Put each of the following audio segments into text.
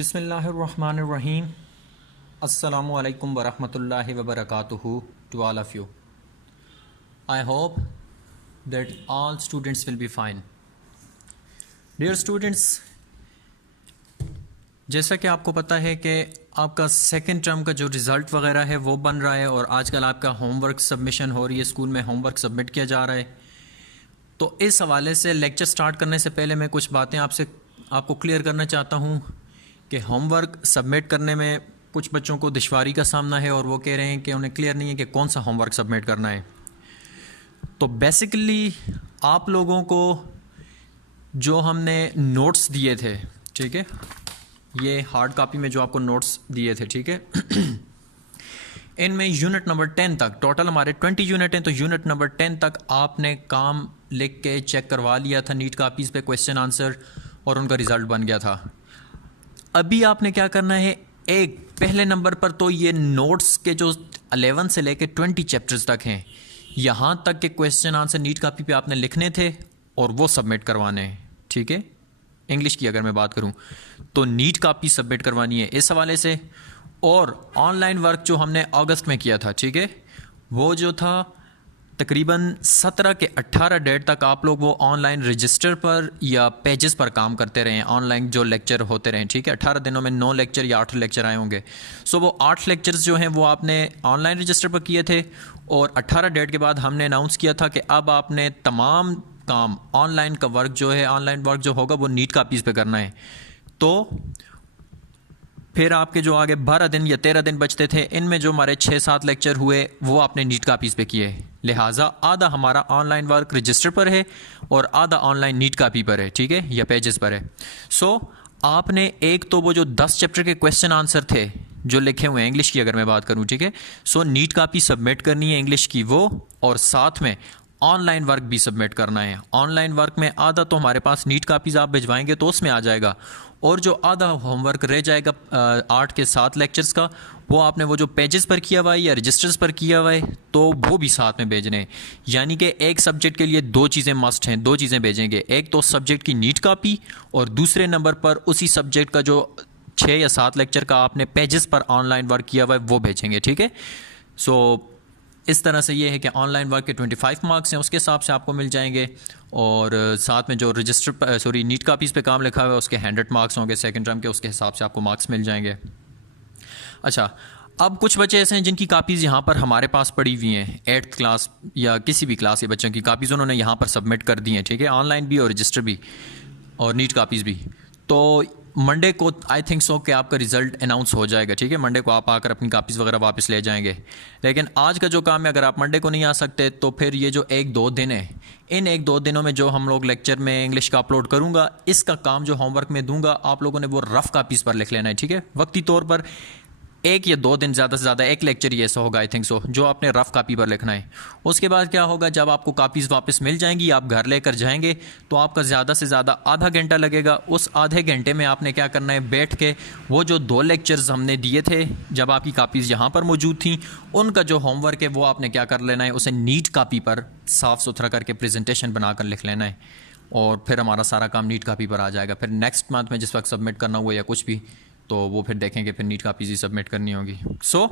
بسم اللہ الرحمن الرحیم. السلام علیکم ورحمۃ اللہ وبرکاتہ to all of you. I hope that all students will be fine. Dear students, جیسا کہ آپ کو پتہ ہے کہ آپ کا سیکنڈ ٹرم کا جو رزلٹ وغیرہ ہے وہ بن رہا ہے اور آج کل آپ کا ہوم ورک سبمیشن ہو رہی ہے، اسکول میں ہوم ورک سبمٹ کیا جا رہا ہے. تو اس حوالے سے لیکچر سٹارٹ کرنے سے پہلے میں کچھ باتیں آپ کو کلیئر کرنا چاہتا ہوں کہ ہوم ورک سبمٹ کرنے میں کچھ بچوں کو دشواری کا سامنا ہے اور وہ کہہ رہے ہیں کہ انہیں کلیئر نہیں ہے کہ کون سا ہوم ورک سبمٹ کرنا ہے. تو بیسیکلی آپ لوگوں کو جو ہم نے نوٹس دیے تھے، ٹھیک ہے، یہ ہارڈ کاپی میں جو آپ کو نوٹس دیے تھے، ٹھیک ہے، ان میں یونٹ نمبر 10 تک، ٹوٹل ہمارے 20 یونٹ ہیں، تو یونٹ نمبر 10 تک آپ نے کام لکھ کے چیک کروا لیا تھا نیٹ کاپیز پہ، کویسچن آنسر، اور ان کا رزلٹ بن گیا تھا. ابھی آپ نے کیا کرنا ہے، ایک پہلے نمبر پر تو یہ نوٹس کے جو 11 سے لے کے 20 چیپٹرز تک ہیں، یہاں تک کہ کویسچن آنسر نیٹ کاپی پہ آپ نے لکھنے تھے اور وہ سبمٹ کروانے ہیں، ٹھیک ہے. انگلش کی اگر میں بات کروں تو نیٹ کاپی سبمٹ کروانی ہے اس حوالے سے. اور آن لائن ورک جو ہم نے اگست میں کیا تھا، ٹھیک ہے، وہ جو تھا تقریباً 17 کے 18 ڈیٹ تک آپ لوگ وہ آن لائن رجسٹر پر یا پیجز پر کام کرتے رہیں، آن لائن جو لیکچر ہوتے رہیں، ٹھیک ہے. 18 دنوں میں 9 لیکچر یا 8 لیکچر آئے ہوں گے. سو وہ 8 لیکچرز جو ہیں وہ آپ نے آن لائن رجسٹر پر کیے تھے، اور 18 ڈیٹ کے بعد ہم نے اناؤنس کیا تھا کہ اب آپ نے تمام کام آن لائن کا ورک جو ہے، آن لائن ورک جو ہوگا وہ نیٹ کاپیز پہ کرنا ہے. تو پھر آپ کے جو آگے 12 دن یا 13 دن بچتے تھے، ان میں جو ہمارے 6-7 لیکچر ہوئے وہ آپ نے نیٹ کاپیز پہ کیے. لہٰذا آدھا ہمارا آن لائن ورک رجسٹر پر ہے اور آدھا آن لائن نیٹ کاپی پر ہے، ٹھیک ہے، یا پیجز پر ہے. سو آپ نے ایک تو وہ جو 10 چیپٹر کے کویسچن آنسر تھے جو لکھے ہوئے ہیں، انگلش کی اگر میں بات کروں، ٹھیک ہے، سو نیٹ کاپی سبمٹ کرنی ہے انگلش کی وہ، اور ساتھ میں آن لائن ورک بھی سبمٹ کرنا ہے. آن لائن ورک میں آدھا تو ہمارے پاس نیٹ کاپیز آپ بھجوائیں گے تو اس میں آ جائے گا، اور جو آدھا ہوم ورک رہ جائے گا 8 کے 7 لیکچرز کا، وہ آپ نے وہ جو پیجز پر کیا ہوا ہے یا رجسٹرز پر کیا ہوا ہے تو وہ بھی ساتھ میں بھیجنے ہیں. یعنی کہ ایک سبجیکٹ کے لیے 2 چیزیں مسٹ ہیں، 2 چیزیں بھیجیں گے، ایک تو سبجیکٹ کی نیٹ کاپی، اور دوسرے نمبر پر اسی سبجیکٹ کا جو 6 یا 7 لیکچر کا آپ نے pages per on line work کیا ہوا ہے وہ بھیجیں گے، ٹھیک ہے. سو اس طرح سے یہ ہے کہ آن لائن ورک کے 25 مارکس ہیں، اس کے حساب سے آپ کو مل جائیں گے، اور ساتھ میں جو رجسٹر نیٹ کاپیز پہ کام لکھا ہوا ہے اس کے 100 مارکس ہوں گے سیکنڈ ٹرم کے، اس کے حساب سے آپ کو مارکس مل جائیں گے. اچھا، اب کچھ بچے ایسے ہیں جن کی کاپیز یہاں پر ہمارے پاس پڑی ہوئی ہیں، 8th کلاس یا کسی بھی کلاس کے بچوں کی کاپیز انہوں نے یہاں پر سبمٹ کر دی ہیں، ٹھیک ہے، آن لائن بھی اور رجسٹر بھی اور نیٹ کاپیز بھی. تو منڈے کو آئی تھنک سو کہ آپ کا رزلٹ اناؤنس ہو جائے گا، ٹھیک ہے، منڈے کو آپ آ کر اپنی کاپیز وغیرہ واپس لے جائیں گے. لیکن آج کا جو کام ہے، اگر آپ منڈے کو نہیں آ سکتے تو پھر یہ جو 1-2 دن ہے، ان 1-2 دنوں میں جو ہم لوگ لیکچر میں انگلش کا اپلوڈ کروں گا، اس کا کام جو ہوم ورک میں دوں گا آپ لوگوں نے وہ رف کاپیز پر لکھ لینا ہے، ٹھیک ہے. وقتی طور پر 1 یا 2 دن، زیادہ سے زیادہ 1 لیکچر ہی ایسا ہوگا آئی تھنک سو جو آپ نے رف کاپی پر لکھنا ہے. اس کے بعد کیا ہوگا، جب آپ کو کاپیز واپس مل جائیں گی، آپ گھر لے کر جائیں گے تو آپ کا زیادہ سے زیادہ آدھا گھنٹہ لگے گا. اس آدھے گھنٹے میں آپ نے کیا کرنا ہے، بیٹھ کے وہ جو 2 لیکچرز ہم نے دیے تھے جب آپ کی کاپیز یہاں پر موجود تھیں، ان کا جو ہوم ورک ہے وہ آپ نے کیا کر لینا ہے، اسے نیٹ کاپی پر صاف ستھرا کر کے پریزنٹیشن بنا کر لکھ لینا ہے، اور پھر ہمارا سارا کام نیٹ کاپی پر آ جائے گا. پھر نیکسٹ منتھ میں جس وقت سبمٹ کرنا ہوا یا کچھ بھی، تو وہ پھر دیکھیں گے، پھر نیٹ کاپیز ہی سبمٹ کرنی ہوگی. سو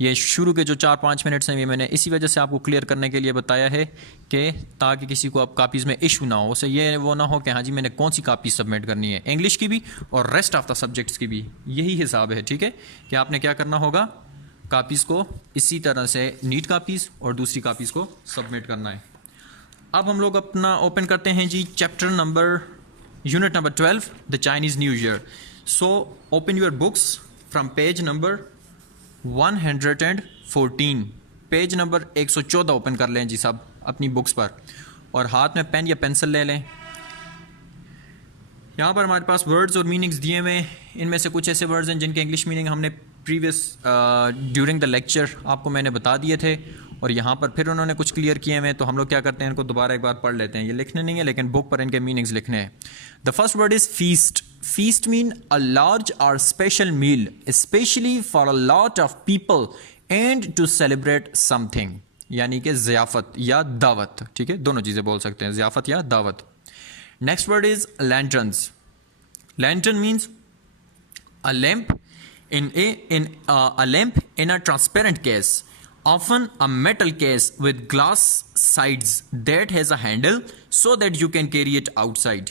یہ شروع کے جو 4-5 منٹس ہیں یہ میں نے اسی وجہ سے آپ کو کلیئر کرنے کے لیے بتایا ہے کہ تاکہ کسی کو اب کاپیز میں ایشو نہ ہو، اسے یہ وہ نہ ہو کہ ہاں جی میں نے کون سی کاپی سبمٹ کرنی ہے، انگلش کی بھی اور ریسٹ آف دا سبجیکٹس کی بھی یہی حساب ہے، ٹھیک ہے، کہ آپ نے کیا کرنا ہوگا، کاپیز کو اسی طرح سے نیٹ کاپیز اور دوسری کاپیز کو سبمٹ کرنا ہے. اب ہم لوگ اپنا اوپن کرتے ہیں جی chapter number unit number 12 the Chinese new year. So open your books from page number 114. Page number 114 open کر لیں جی سب اپنی بکس پر، اور ہاتھ میں پین یا پینسل لے لیں. یہاں پر ہمارے پاس ورڈز اور میننگز دیے ہوئے ہیں. ان میں سے کچھ ایسے ورڈز ہیں جن کے انگلش میننگ ہم نے پریویس ڈیورنگ دا لیکچر آپ کو میں نے بتا دیے تھے، اور یہاں پر پھر انہوں نے کچھ کلیئر کیے ہوئے ہیں، تو ہم لوگ کیا کرتے ہیں ان کو دوبارہ ایک بار پڑھ لیتے ہیں. یہ لکھنے نہیں ہے لیکن بک پر ان کے میننگز لکھنے ہیں. The first word is feast. Feast mean a large or special meal, especially for a lot of people and to celebrate something. یعنی کہ ضیافت یا دعوت، ٹھیک ہے، دونوں چیزیں بول سکتے ہیں، ضیافت یا دعوت. Next word is lanterns. Lantern means A lamp in a transparent case, often a metal case with glass sides that has a handle so that you can carry it outside.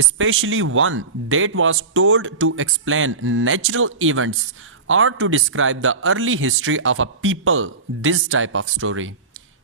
especially one that was told to explain natural events or to describe the early history of a people. This type of story.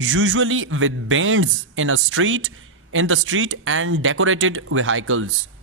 usually with bands in the street and decorated vehicles.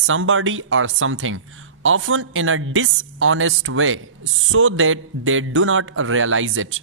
somebody or something, often in a dishonest way so that they do not realize it.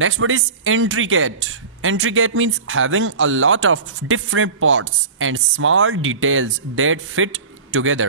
Next word is intricate. Intricate means having a lot of different parts and small details that fit together,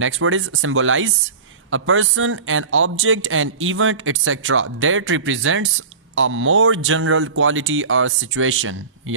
Next word is symbolize. A person, an object, an event, etc. that represents a more general quality or situation,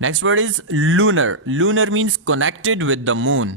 Next word is lunar. Lunar means connected with the moon.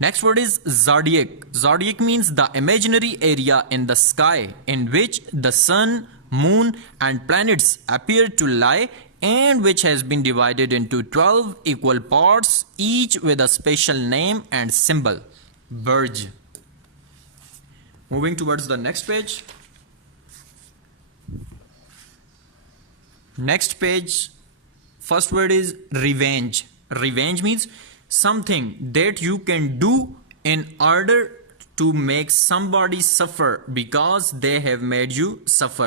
Next word is zodiac. Zodiac means the imaginary area in the sky in which the sun, moon and planets appear to lie, and which has been divided into 12 equal parts, each with a special name and symbol. Burj. Moving towards the next page. Next page, first word is revenge. Revenge means something that you can do in order to make somebody suffer because they have made you suffer.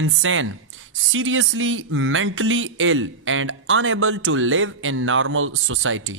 Insane, seriously mentally ill and unable to live in normal society,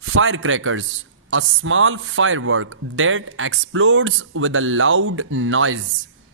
Firecrackers, a small firework that explodes with a loud noise,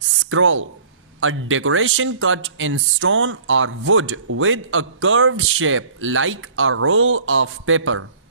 Scroll, a decoration cut in stone or wood with a curved shape like a roll of paper,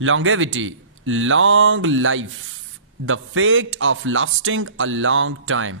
Longevity, long life, the fact of lasting a long time,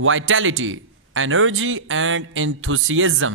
Vitality, energy and enthusiasm,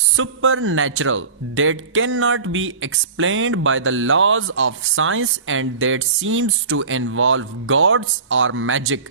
Supernatural, that cannot be explained by the laws of science and that seems to involve gods or magic.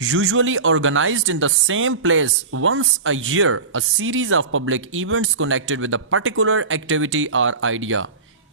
Usually organized in the same place once a year, a series of public events connected with a particular activity or idea,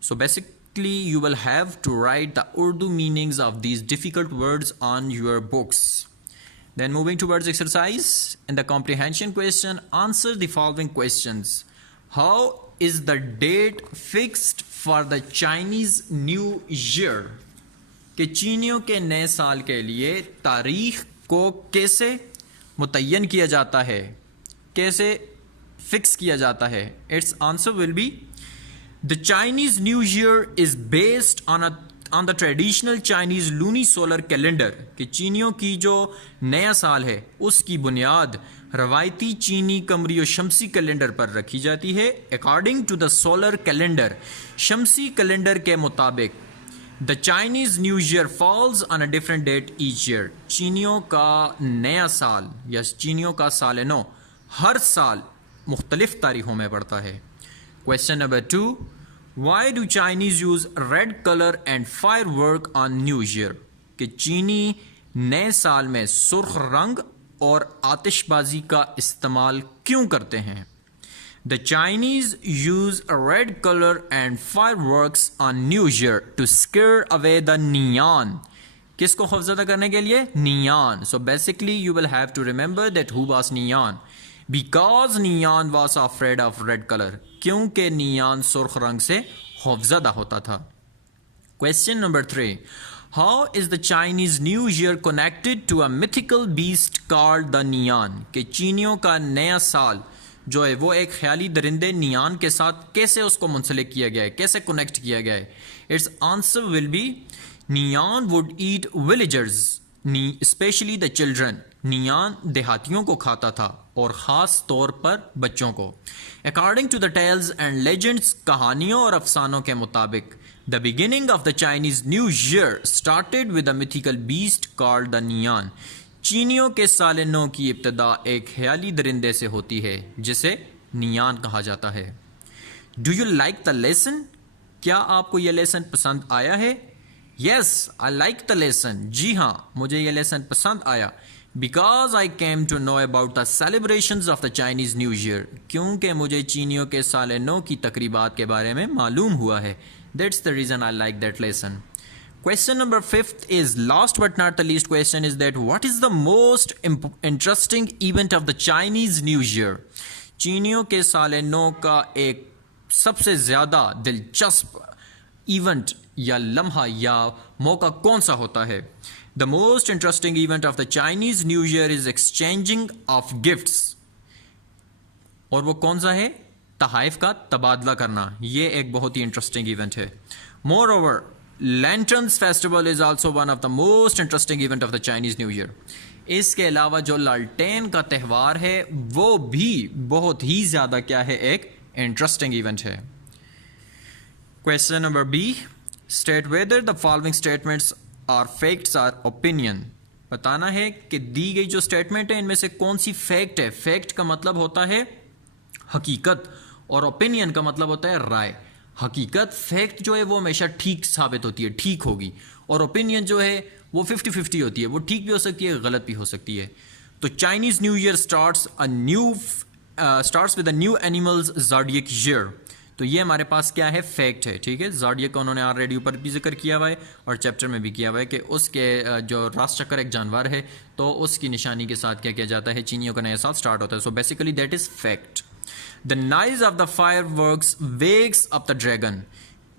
So basically you will have to write the Urdu meanings of these difficult words on your books. Then moving towards exercise, in the comprehension question, answer the following questions. How is the date fixed for the Chinese New Year? کہ چینیوں کے نئے سال کے لیے تاریخ کو کیسے متعین کیا جاتا ہے, کیسے فکس کیا جاتا ہے. Its answer will be the Chinese new year is based on the traditional Chinese lunisolar calendar, کہ چینیوں کی جو نیا سال ہے اس کی بنیاد روایتی چینی قمری و شمسی کیلنڈر پر رکھی جاتی ہے. According to the solar calendar, شمسی کیلنڈر کے مطابق the Chinese new year falls on a different date each year, چینیوں کا نیا سال یا چینیوں کا سال نو ہر سال مختلف تاریخوں میں پڑتا ہے. Question number 2, why do Chinese use red colour and firework on new year, کہ چینی نئے سال میں سرخ رنگ اور آتش بازی کا استعمال کیوں کرتے ہیں. The Chinese use red color and fireworks on New Year to scare away the Nian. کس کو خوفزدہ کرنے کے لیے؟ Nian. So basically you will have to remember that who was Nian. Because Nian was afraid of red color. کیونکہ Nian سرخ رنگ سے خوفزدہ ہوتا تھا. Question number 3. How is the Chinese New Year connected to a mythical beast called the Nian? کہ چینیوں کا نیا سال جو ہے وہ ایک خیالی درندے نیان کے ساتھ کیسے اس کو منسلک کیا گیا ہے, کیسے کنیکٹ کیا گیا ہے. Its answer will be Nian would eat villagers especially the children. Nian دیہاتیوں کو کھاتا تھا اور خاص طور پر بچوں کو. According to the tales and legends, کہانیوں اور افسانوں کے مطابق the beginning of the Chinese new year started with a mythical beast called the Nian. چینیوں کے سال نو کی ابتدا ایک خیالی درندے سے ہوتی ہے جسے نیان کہا جاتا ہے. Do you like the lesson, کیا آپ کو یہ لیسن پسند آیا ہے؟ یس آئی لائک دا لیسن, جی ہاں مجھے یہ لیسن پسند آیا. Because I came to know about the celebrations of the Chinese new year, کیونکہ مجھے چینیوں کے سال نو کی تقریبات کے بارے میں معلوم ہوا ہے. That's the reason I like that lesson. Question number 5 is last but not the least question is that what is the most interesting event of the Chinese New Year? چینیوں کے سال نو کا ایک سب سے زیادہ دلچسپ ایونٹ یا لمحہ یا موقع کون سا ہوتا ہے؟ The most interesting event of the Chinese New Year is exchanging of gifts. اور وہ کون سا ہے؟ تحائف کا تبادلہ کرنا. یہ ایک بہت ہی انٹرسٹنگ ایونٹ ہے. Moreover, Lanterns Festival is also one of the most interesting event of the Chinese New Year. اس کے علاوہ جو لالٹین کا تہوار ہے وہ بھی بہت ہی زیادہ کیا ہے, ایک انٹرسٹنگ ایونٹ ہے. Question number B. State whether the following statements are facts or opinion. بتانا ہے کہ دی گئی جو اسٹیٹمنٹ ہے ان میں سے کون سی فیکٹ ہے. فیکٹ کا مطلب ہوتا ہے حقیقت اور اوپینین کا مطلب ہوتا ہے رائے. حقیقت فیکٹ جو ہے وہ ہمیشہ ٹھیک ثابت ہوتی ہے, ٹھیک ہوگی, اور اوپینین جو ہے وہ 50-50 ہوتی ہے, وہ ٹھیک بھی ہو سکتی ہے غلط بھی ہو سکتی ہے. تو Chinese new year starts with a new animals zodiac year. تو یہ ہمارے پاس کیا ہے, فیکٹ ہے. ٹھیک ہے, زاڈیک کا انہوں نے آلریڈی اوپر بھی ذکر کیا ہوا ہے اور چیپٹر میں بھی کیا ہوا ہے کہ اس کے جو راس چکر ایک جانور ہے تو اس کی نشانی کے ساتھ کیا کیا جاتا ہے, چینیوں کا نیا سال اسٹارٹ ہوتا ہے. So basically that is fact. The noise of the fireworks wakes up the dragon.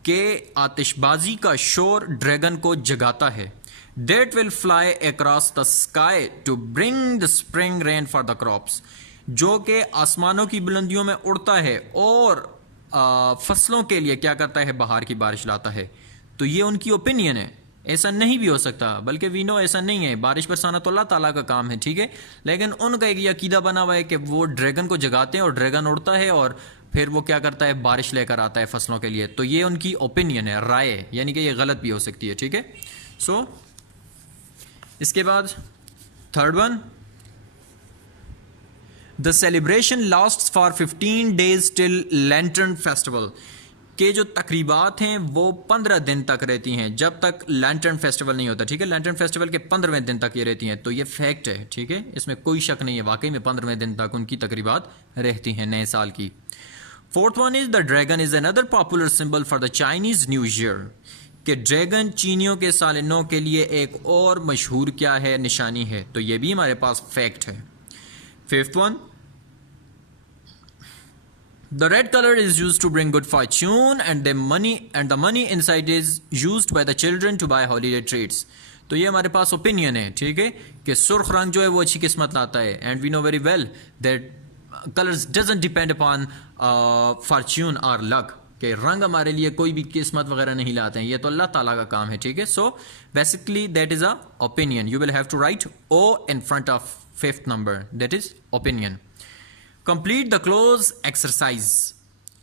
کہ آتش بازی کا شور ڈریگن کو جگاتا ہے. That will fly across the sky to bring the spring rain for the crops. جو کہ آسمانوں کی بلندیوں میں اڑتا ہے اور فصلوں کے لیے کیا کرتا ہے, بہار کی بارش لاتا ہے. تو یہ ان کی اوپینین ہے. ایسا نہیں بھی ہو سکتا, بلکہ وی نو ایسا نہیں ہے. بارش برسانا تو اللہ تعالیٰ کا کام ہے, ٹھیک ہے, لیکن ان کا ایک عقیدہ بنا ہوا ہے کہ وہ ڈریگن کو جگاتے ہیں اور ڈریگن اڑتا ہے اور پھر وہ کیا کرتا ہے, بارش لے کر آتا ہے فصلوں کے لیے. تو یہ ان کی اوپینین ہے, رائے ہے, یعنی کہ یہ غلط بھی ہو سکتی ہے. ٹھیک ہے. سو اس کے بعد third one, the celebration lasts for 15 days till lantern festival. کہ جو تقریبات ہیں وہ 15 دن تک رہتی ہیں جب تک لینٹرن فیسٹیول نہیں ہوتا. ٹھیک ہے, لینٹرن فیسٹیول کے 15ویں دن تک یہ رہتی ہیں. تو یہ فیکٹ ہے. ٹھیک ہے, اس میں کوئی شک نہیں ہے, واقعی میں 15ویں دن تک ان کی تقریبات رہتی ہیں نئے سال کی. Fourth one is the dragon is another popular symbol for the Chinese new year. کہ ڈریگن چینیوں کے سال نو کے لیے ایک اور مشہور کیا ہے, نشانی ہے. تو یہ بھی ہمارے پاس فیکٹ ہے. Fifth one, The red color is used to bring good fortune and the money inside is used by the children to buy holiday treats. تو یہ ہمارے پاس اوپینین ہے, ٹھیک ہے, کہ سرخ رنگ جو ہے وہ اچھی قسمت لاتا ہے. And we know very well that colours doesn't depend upon fortune اور لک, کہ رنگ ہمارے لیے کوئی بھی قسمت وغیرہ نہیں لاتے ہیں, یہ تو اللہ تعالیٰ کا کام ہے, ٹھیک ہے. So basically that is a opinion. You will have to write O in front of fifth number, that is opinion. Complete the cloze exercise.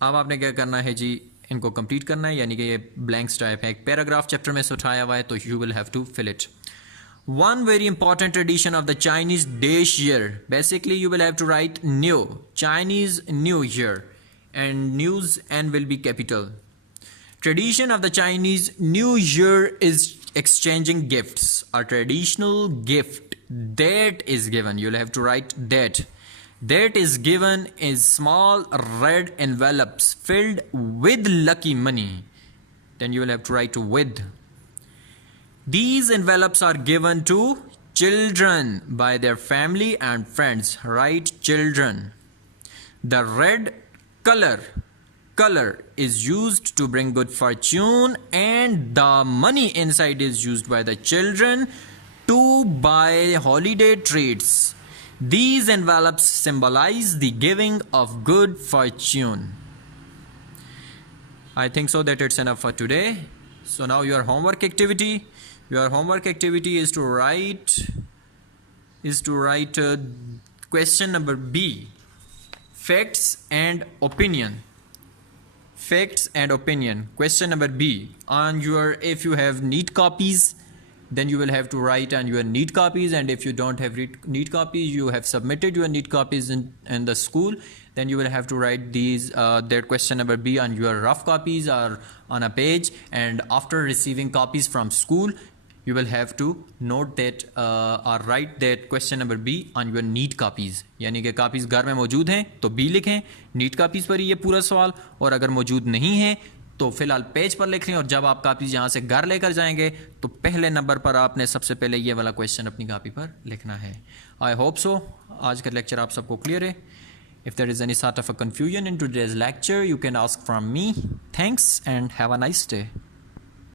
اب آپ نے کیا کرنا ہے جی, ان کو کمپلیٹ کرنا ہے, یعنی کہ یہ بلینکس ٹائپ ہے, ایک پیراگراف چیپٹر میں سے اٹھایا ہوا ہے, تو you will have to fill it. One very important tradition of the Chinese Dash year. Basically, you will have to write new, Chinese New Year, and news N will be capital. Tradition of the Chinese New Year is exchanging gifts. A traditional gift that is given. You'll have to write that. That is given is small red envelopes filled with lucky money. Then you will have to write with. These envelopes are given to children by their family and friends. Right, children. The red color is used to bring good fortune and the money inside is used by the children to buy holiday treats. These envelopes symbolize the giving of good fortune. I think so that it's enough for today. So now your homework activity. Your homework activity is to write question number B, facts and opinion. Facts and opinion. Question number B. If you have neat copies, then you will have to write on your neat copies, and if you don't have neat copies, you have submitted your neat copies in the school, then you will have to write that question number B on your rough copies or on a page, and after receiving copies from school, you will have to note that or write that question number B on your neat copies. یعنی کہ copies گھر میں موجود ہیں تو B لکھیں, net copies پر ہی یہ پورا سوال, اور اگر موجود نہیں ہیں تو فی الحال پیج پر لکھ لیں, اور جب آپ کاپیز یہاں سے گھر لے کر جائیں گے تو پہلے نمبر پر آپ نے سب سے پہلے یہ والا کویشچن اپنی کاپی پر لکھنا ہے. آئی ہوپ سو آج کا لیکچر آپ سب کو کلیئر ہے. If there is any sort of a confusion in today's lecture, you can ask from me. Thanks and have a nice day.